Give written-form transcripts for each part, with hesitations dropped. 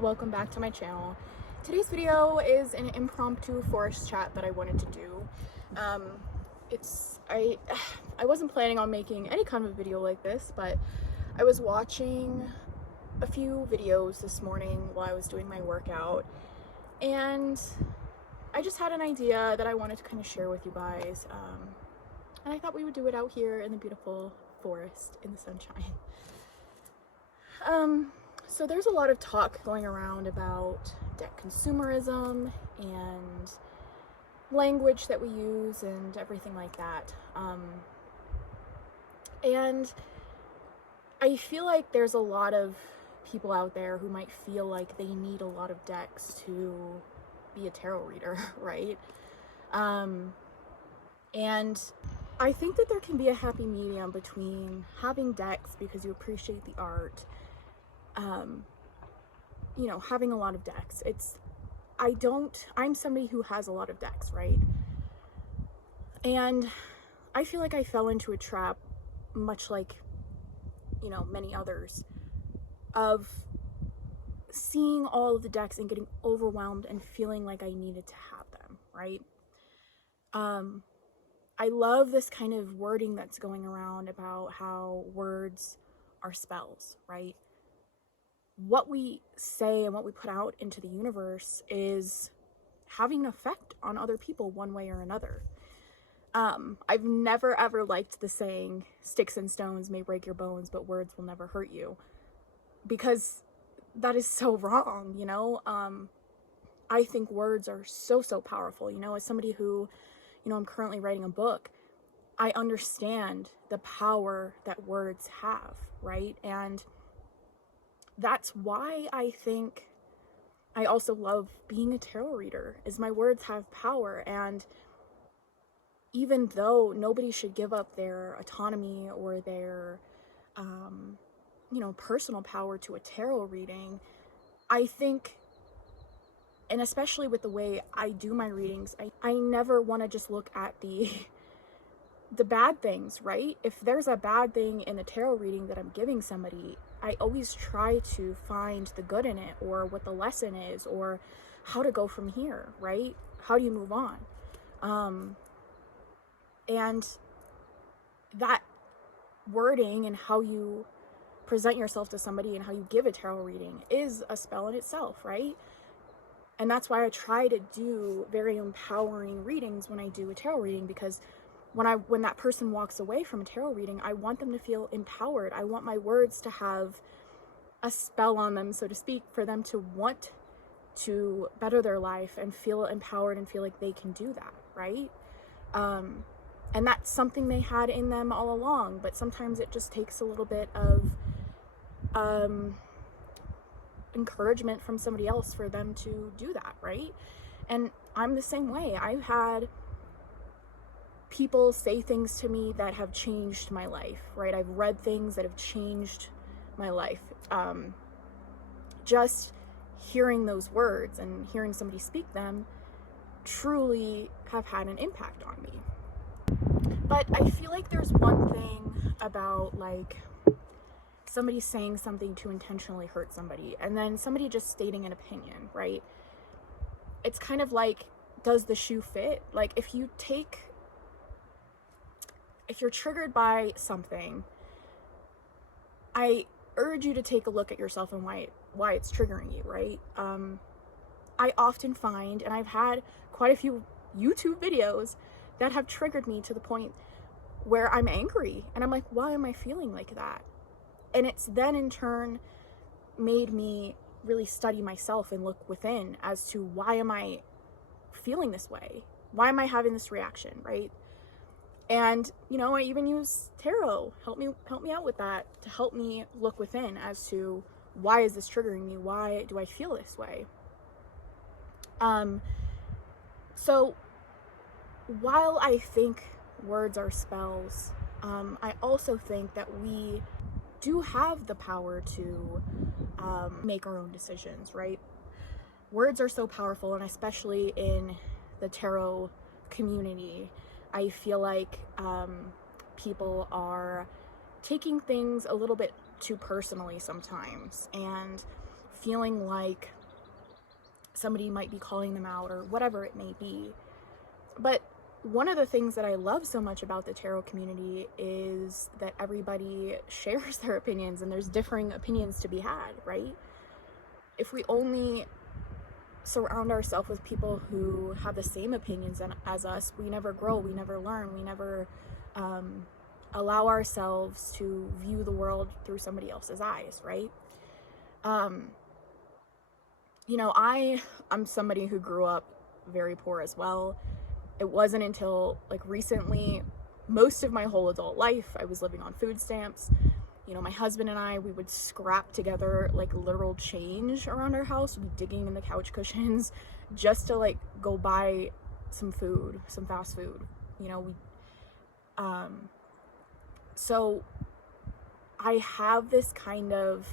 welcome back to my channel. Today's video is an impromptu forest chat that I wanted to do. I wasn't planning on making any kind of video like this, but I was watching a few videos this morning while I was doing my workout, and I just had an idea that I wanted to kind of share with you guys, and I thought we would do it out here in the beautiful forest in the sunshine. So there's a lot of talk going around about debt consumerism and language that we use and everything like that. And I feel like there's a lot of people out there who might feel like they need a lot of decks to be a tarot reader, right? And I think that there can be a happy medium between having decks because you appreciate the art, you know, having a lot of decks. I'm somebody who has a lot of decks, right? And I feel like I fell into a trap, much like, you know, many others, of seeing all of the decks and getting overwhelmed and feeling like I needed to have them, right? I love this kind of wording that's going around about how words are spells, right? What we say and what we put out into the universe is having an effect on other people one way or another. I've never ever liked the saying, sticks and stones may break your bones, but words will never hurt you, because that is so wrong, you know? I think words are so powerful, you know? As somebody who, you know, I'm currently writing a book, I understand the power that words have, right? And that's why I think I also love being a tarot reader, is my words have power. And even though nobody should give up their autonomy or their, you know, personal power to a tarot reading, I think, and especially with the way I do my readings, I never want to just look at the bad things, right? If there's a bad thing in a tarot reading that I'm giving somebody, I always try to find the good in it, or what the lesson is, or how to go from here, right? How do you move on? And that wording and how you present yourself to somebody and how you give a tarot reading is a spell in itself, right? And that's why I try to do very empowering readings when I do a tarot reading, because when that person walks away from a tarot reading, I want them to feel empowered. I want my words to have a spell on them, so to speak, for them to want to better their life and feel empowered and feel like they can do that, right? And that's something they had in them all along, but sometimes it just takes a little bit of encouragement from somebody else for them to do that, right? And I'm the same way. I've had people say things to me that have changed my life, right? I've read things that have changed my life. Just hearing those words and hearing somebody speak them truly have had an impact on me. But I feel like there's one thing about, like, somebody saying something to intentionally hurt somebody, and then somebody just stating an opinion, right? It's kind of like, does the shoe fit? Like, if you're triggered by something, I urge you to take a look at yourself and why it's triggering you, right? I often find, and I've had quite a few YouTube videos that have triggered me to the point where I'm angry, and I'm like, why am I feeling like that? And it's then in turn made me really study myself and look within as to, why am I feeling this way? Why am I having this reaction, right? And, you know, I even use tarot. Help me out with that, to help me look within as to, why is this triggering me? Why do I feel this way? So while I think words are spells, I also think that we do have the power to make our own decisions, right? Words are so powerful, and especially in the tarot community, I feel like people are taking things a little bit too personally sometimes, and feeling like somebody might be calling them out or whatever it may be. But one of the things that I love so much about the tarot community is that everybody shares their opinions, and there's differing opinions to be had, right? If we only surround ourselves with people who have the same opinions as us, we never grow, we never learn, we never allow ourselves to view the world through somebody else's eyes, right? You know, I'm somebody who grew up very poor as well. It wasn't until like recently, most of my whole adult life, I was living on food stamps. You know, my husband and I, we would scrap together like literal change around our house. We'd be digging in the couch cushions just to like go buy some food, some fast food. You know, so I have this kind of,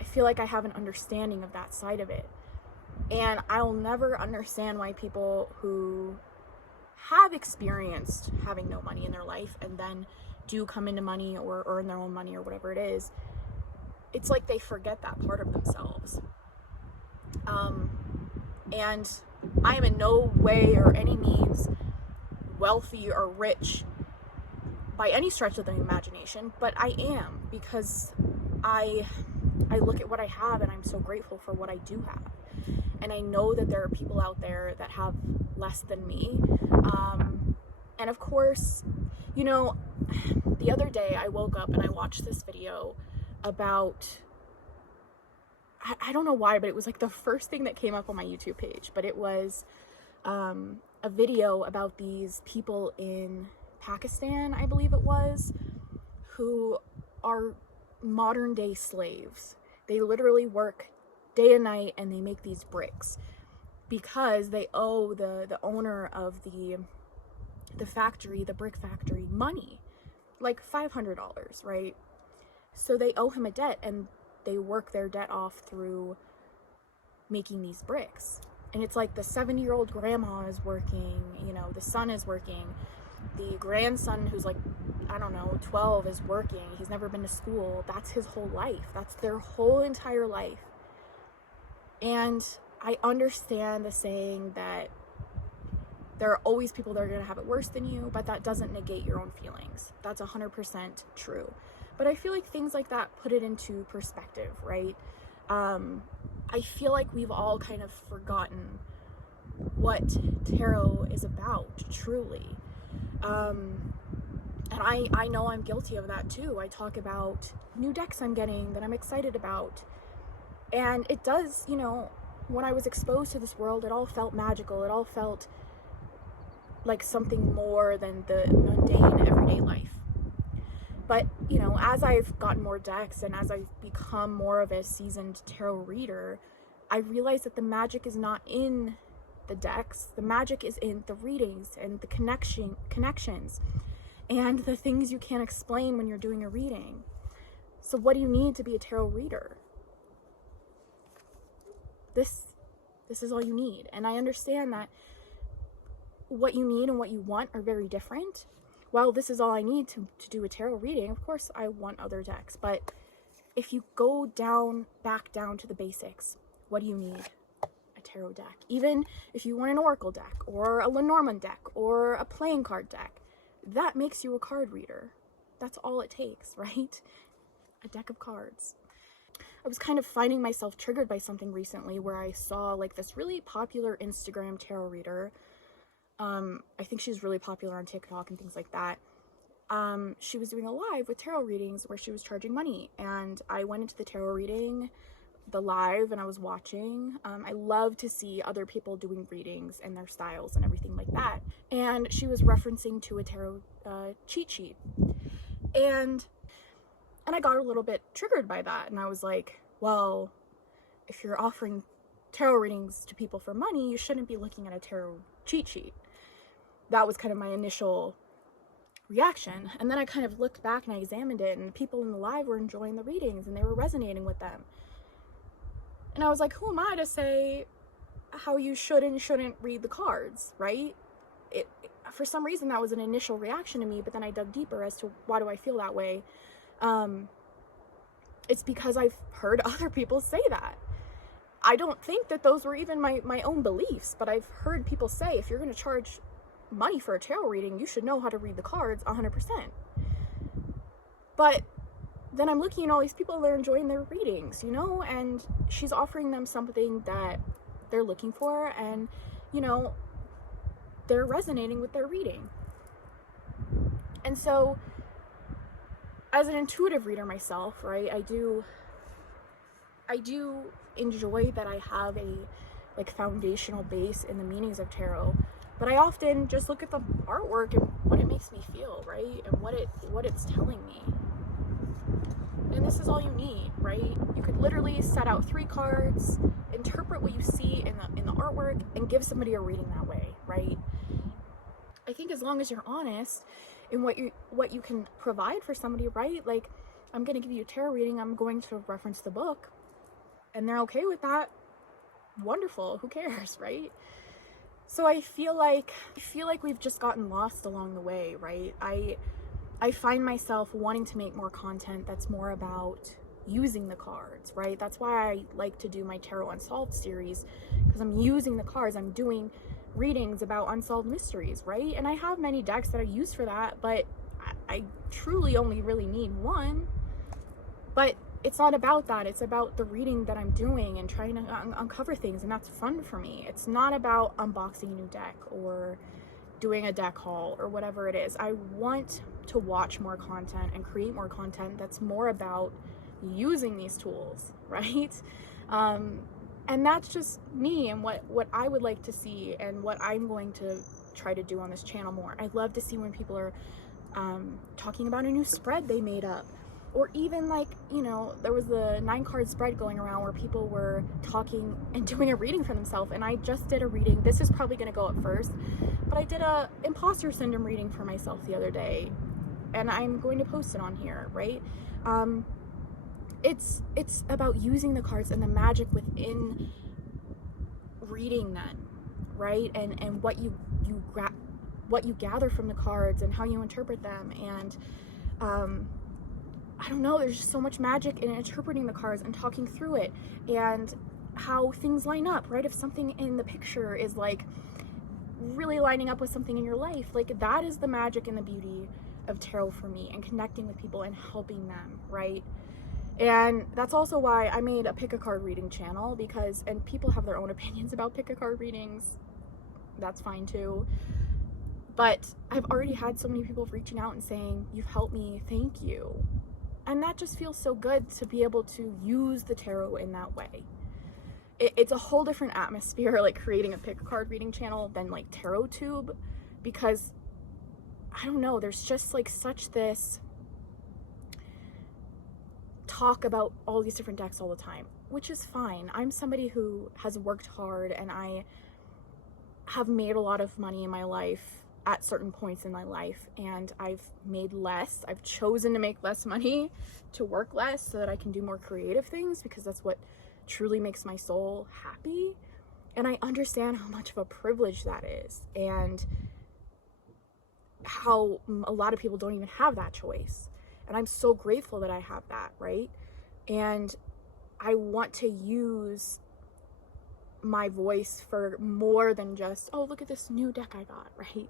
I feel like I have an understanding of that side of it. And I'll never understand why people who have experienced having no money in their life and then do come into money or earn their own money or whatever it is, it's like they forget that part of themselves. And I am in no way or any means wealthy or rich by any stretch of the imagination, but I am, because I look at what I have and I'm so grateful for what I do have. And I know that there are people out there that have less than me. And of course, you know, the other day I woke up and I watched this video about, I don't know why, but it was like the first thing that came up on my YouTube page. But it was a video about these people in Pakistan, I believe it was, who are modern day slaves. They literally work day and night and they make these bricks because they owe the owner of the factory, the brick factory, money, like $500, right? So they owe him a debt and they work their debt off through making these bricks. And it's like the 70-year-old grandma is working, you know, the son is working, the grandson who's like, I don't know, 12 is working, he's never been to school. That's his whole life. That's their whole entire life. And I understand the saying that there are always people that are going to have it worse than you, but that doesn't negate your own feelings. That's 100% true. But I feel like things like that put it into perspective, right? I feel like we've all kind of forgotten what tarot is about, truly. And I know I'm guilty of that too. I talk about new decks I'm getting that I'm excited about. And it does, you know, when I was exposed to this world, it all felt magical. It all felt like something more than the mundane everyday life. But, you know, as I've gotten more decks and as I've become more of a seasoned tarot reader, I realized that the magic is not in the decks. The magic is in the readings and the connections and the things you can't explain when you're doing a reading. So what do you need to be a tarot reader? This is all you need. And I understand that what you need and what you want are very different. While this is all I need to do a tarot reading, of course I want other decks. But if you go back down to the basics, what do you need? A tarot deck. Even if you want an oracle deck or a Lenormand deck or a playing card deck, that makes you a card reader. That's all it takes, right? A deck of cards. I was kind of finding myself triggered by something recently where I saw like this really popular Instagram tarot reader. I think she's really popular on TikTok and things like that. She was doing a live with tarot readings where she was charging money, and I went into the tarot reading, the live, and I was watching. I love to see other people doing readings and their styles and everything like that. And she was referencing to a tarot cheat sheet. And I got a little bit triggered by that. And I was like, well, if you're offering tarot readings to people for money, you shouldn't be looking at a tarot cheat sheet. That was kind of my initial reaction. And then I kind of looked back and I examined it, and people in the live were enjoying the readings and they were resonating with them. And I was like, who am I to say how you should and shouldn't read the cards, right? For some reason, that was an initial reaction to me, but then I dug deeper as to why do I feel that way. It's because I've heard other people say that. I don't think that those were even my own beliefs, but I've heard people say, if you're going to charge money for a tarot reading, you should know how to read the cards 100%. But then I'm looking at all these people, they're enjoying their readings, you know, and she's offering them something that they're looking for, and, you know, they're resonating with their reading. And so, as an intuitive reader myself, right, I do enjoy that I have a foundational base in the meanings of tarot, but I often just look at the artwork and what it makes me feel, right, and what it's telling me. And this is all you need, right? You could literally set out 3 cards, interpret what you see in the artwork, and give somebody a reading that way, right? I think as long as you're honest in what you can provide for somebody, right? Like, I'm going to give you a tarot reading, I'm going to reference the book, and they're okay with that. Wonderful, who cares, right? So I feel like we've just gotten lost along the way, right? I find myself wanting to make more content that's more about using the cards, right? That's why I like to do my Tarot Unsolved series, because I'm using the cards. I'm doing readings about unsolved mysteries, right? And I have many decks that I use for that, but I truly only really need one. But it's not about that. It's about the reading that I'm doing and trying to uncover things, and that's fun for me. It's not about unboxing a new deck or doing a deck haul or whatever it is. I want to watch more content and create more content that's more about using these tools, right? And that's just me and what I would like to see and what I'm going to try to do on this channel more. I love to see when people are talking about a new spread they made up, or even like, you know, there was the 9-card spread going around where people were talking and doing a reading for themselves, and I just did a reading. This is probably going to go up first, but I did a imposter syndrome reading for myself the other day, and I'm going to post it on here, right? It's about using the cards and the magic within reading them, right? And what you gather from the cards and how you interpret them. And I don't know, there's just so much magic in interpreting the cards and talking through it and how things line up, right? If something in the picture is like really lining up with something in your life, like that is the magic and the beauty of tarot for me, and connecting with people and helping them, right? And that's also why I made a pick a card reading channel, because, and people have their own opinions about pick a card readings, that's fine too, but I've already had so many people reaching out and saying, you've helped me, thank you. And that just feels so good to be able to use the tarot in that way. It's a whole different atmosphere, like creating a pick a card reading channel than like Tarot Tube, because I don't know, there's just like such this talk about all these different decks all the time, which is fine. I'm somebody who has worked hard, and I have made a lot of money in my life at certain points in my life, and I've made less. I've chosen to make less money, to work less, so that I can do more creative things, because that's what truly makes my soul happy. And I understand how much of a privilege that is, and how a lot of people don't even have that choice. And I'm so grateful that I have that, right? And I want to use my voice for more than just, oh, look at this new deck I got, right?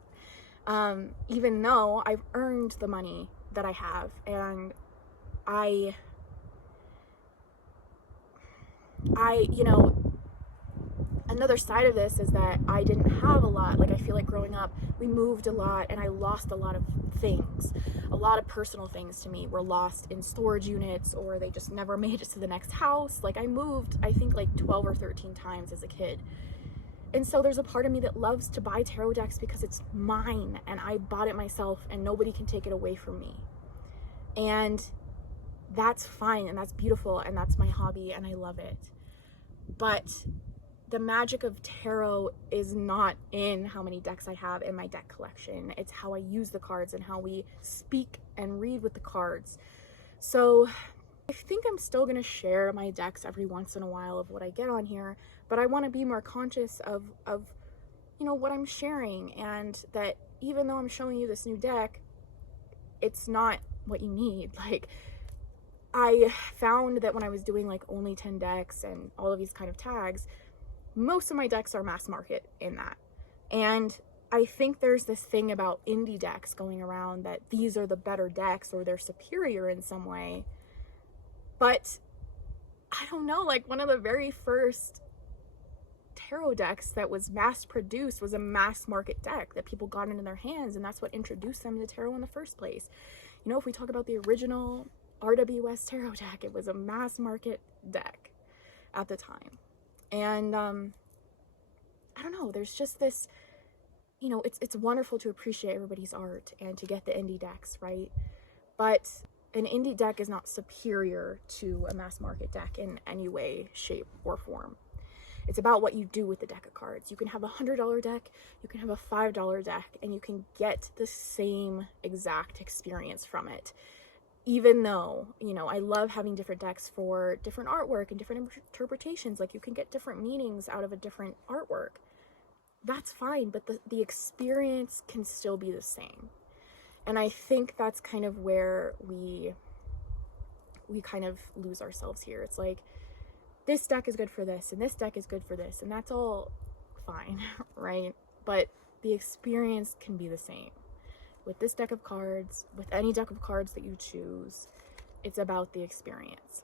Even though I've earned the money that I have, and I, you know, another side of this is that I didn't have a lot. Like, I feel like growing up, we moved a lot, and I lost a lot of things. A lot of personal things to me were lost in storage units, or they just never made it to the next house. Like, I moved, I think, like 12 or 13 times as a kid. And so there's a part of me that loves to buy tarot decks because it's mine, and I bought it myself, and nobody can take it away from me. And that's fine, and that's beautiful, and that's my hobby, and I love it. But the magic of tarot is not in how many decks I have in my deck collection. It's how I use the cards and how we speak and read with the cards. So I think I'm still going to share my decks every once in a while of what I get on here, but I want to be more conscious of you know, what I'm sharing, and that even though I'm showing you this new deck, it's not what you need. Like, I found that when I was doing like only 10 decks and all of these kind of tags, most of my decks are mass market in that. And I think there's this thing about indie decks going around that these are the better decks or they're superior in some way. But I don't know, like one of the very first tarot decks that was mass produced was a mass market deck that people got into their hands, and that's what introduced them to tarot in the first place. You know, if we talk about the original RWS tarot deck, it was a mass market deck at the time. And I don't know, there's just this, you know, it's wonderful to appreciate everybody's art and to get the indie decks, right? But an indie deck is not superior to a mass market deck in any way, shape, or form. It's about what you do with the deck of cards. You can have a $100 deck, you can have a $5 deck, and you can get the same exact experience from it. Even though, you know, I love having different decks for different artwork and different interpretations. Like, you can get different meanings out of a different artwork. That's fine, but the experience can still be the same. And I think that's kind of where we kind of lose ourselves here. It's like, this deck is good for this, and this deck is good for this, and that's all fine, right? But the experience can be the same. With this deck of cards, with any deck of cards that you choose, it's about the experience.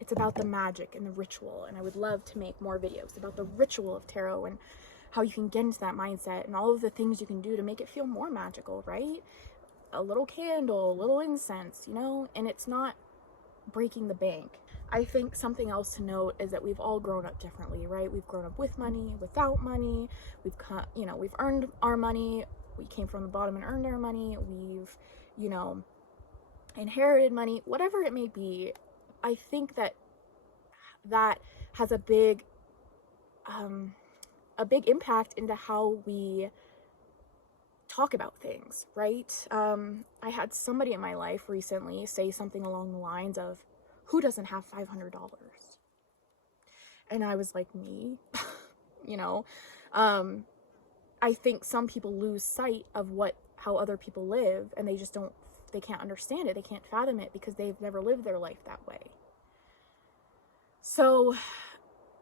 It's about the magic and the ritual, and I would love to make more videos about the ritual of tarot and how you can get into that mindset and all of the things you can do to make it feel more magical, right? A little candle, a little incense, you know, and it's not breaking the bank. I think something else to note is that we've all grown up differently, right? We've grown up with money, without money. We've earned our money. We came from the bottom and earned our money. We've, you know, inherited money, whatever it may be. I think that has a big impact into how we talk about things, right? I had somebody in my life recently say something along the lines of, who doesn't have $500? And I was like, me, you know. I think some people lose sight of how other people live, and they can't understand it, they can't fathom it because they've never lived their life that way. So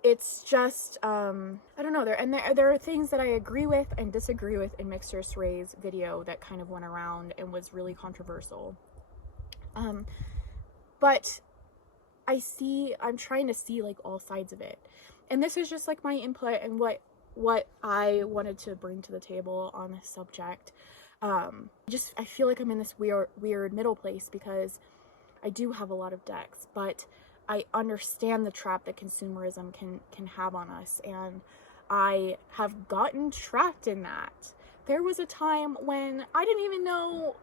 it's just, I don't know, there are things that I agree with and disagree with in Mistress Ray's video that kind of went around and was really controversial. But I'm trying to see like all sides of it. And this is just like my input and what I wanted to bring to the table on this subject. I feel like I'm in this weird middle place because I do have a lot of decks, but I understand the trap that consumerism can have on us, and I have gotten trapped in that. There was a time when I didn't even know,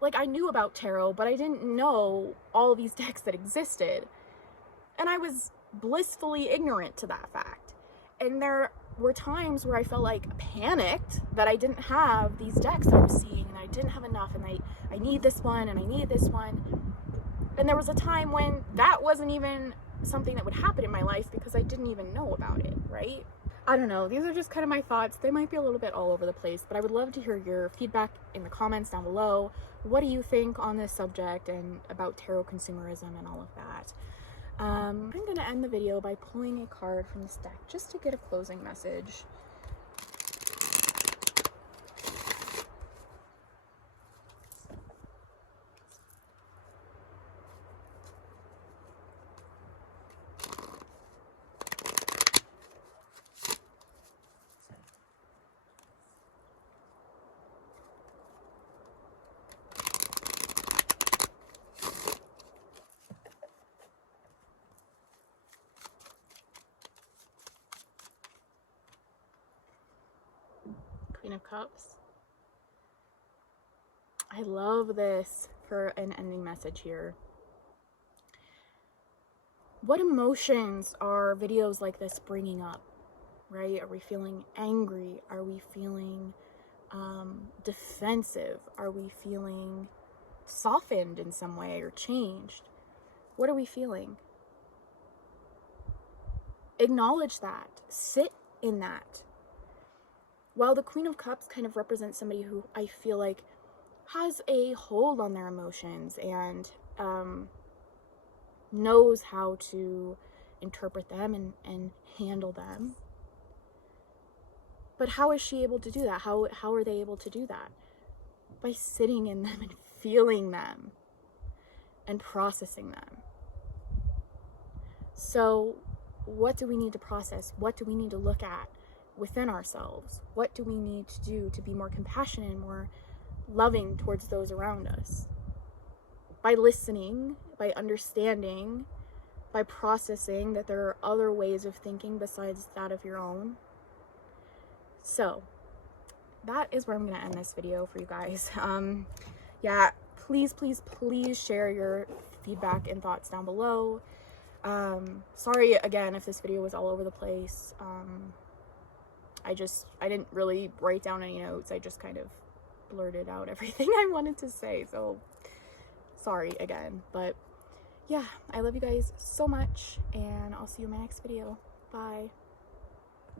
like, I knew about tarot, but I didn't know all these decks that existed, and I was blissfully ignorant to that fact. And there were times where I felt like panicked that I didn't have these decks I was seeing, and I didn't have enough, and I need this one, and I need this one. And there was a time when that wasn't even something that would happen in my life because I didn't even know about it, right? I don't know. These are just kind of my thoughts. They might be a little bit all over the place, but I would love to hear your feedback in the comments down below. What do you think on this subject and about tarot consumerism and all of that? I'm going to end the video by pulling a card from this deck just to get a closing message. Queen of Cups. I love this for an ending message here. What emotions are videos like this bringing up, right? Are we feeling angry? Are we feeling defensive? Are we feeling softened in some way or changed? What are we feeling? Acknowledge that. Sit in that. While the Queen of Cups kind of represents somebody who I feel like has a hold on their emotions and knows how to interpret them and handle them. But how is she able to do that? How are they able to do that? By sitting in them and feeling them and processing them. So what do we need to process? What do we need to look at within ourselves? What do we need to do to be more compassionate and more loving towards those around us? By listening, by understanding, by processing that there are other ways of thinking besides that of your own. So that is where I'm going to end this video for you guys. Yeah, please share your feedback and thoughts down below. Sorry again if this video was all over the place. I didn't really write down any notes. I just kind of blurted out everything I wanted to say. So sorry again, but yeah, I love you guys so much, and I'll see you in my next video. Bye.